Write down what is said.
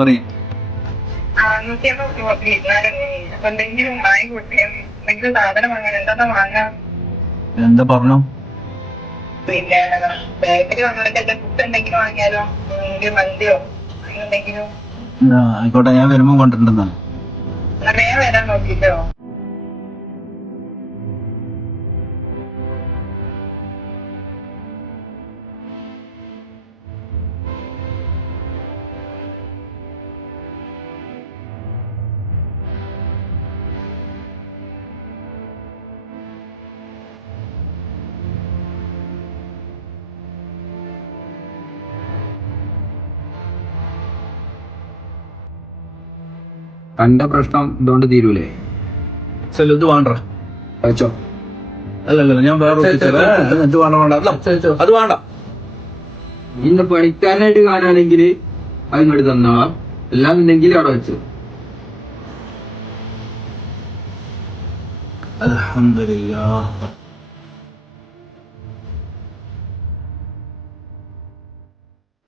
പറയും. എന്താ പറഞ്ഞു? പിന്നെ ബേക്കറി എന്തെങ്കിലും വാങ്ങിയാലോ, മന്തിയോ എന്തെങ്കിലും. ആയിക്കോട്ടെ, ഞാൻ വരുമ്പോ കൊണ്ടിട്ടുണ്ടെന്നാ. വേഗം വരാൻ നോക്കിട്ടോ. തന്റെ പ്രശ്നം ഇതുകൊണ്ട് തീരൂലേ? ഇത് വേണ്ട. കഴിച്ചോ. അല്ലല്ല, ഞാൻ വേറെ ഇത് വേണ്ട. അത് വേണ്ട. ഇന്ന് പഠിക്കാനായിട്ട് കാണുകയാണെങ്കിൽ അതിനോട് തന്നാ, അല്ലാന്നുണ്ടെങ്കിൽ അവിടെ വെച്ചു. അൽഹംദുലില്ലാഹ്.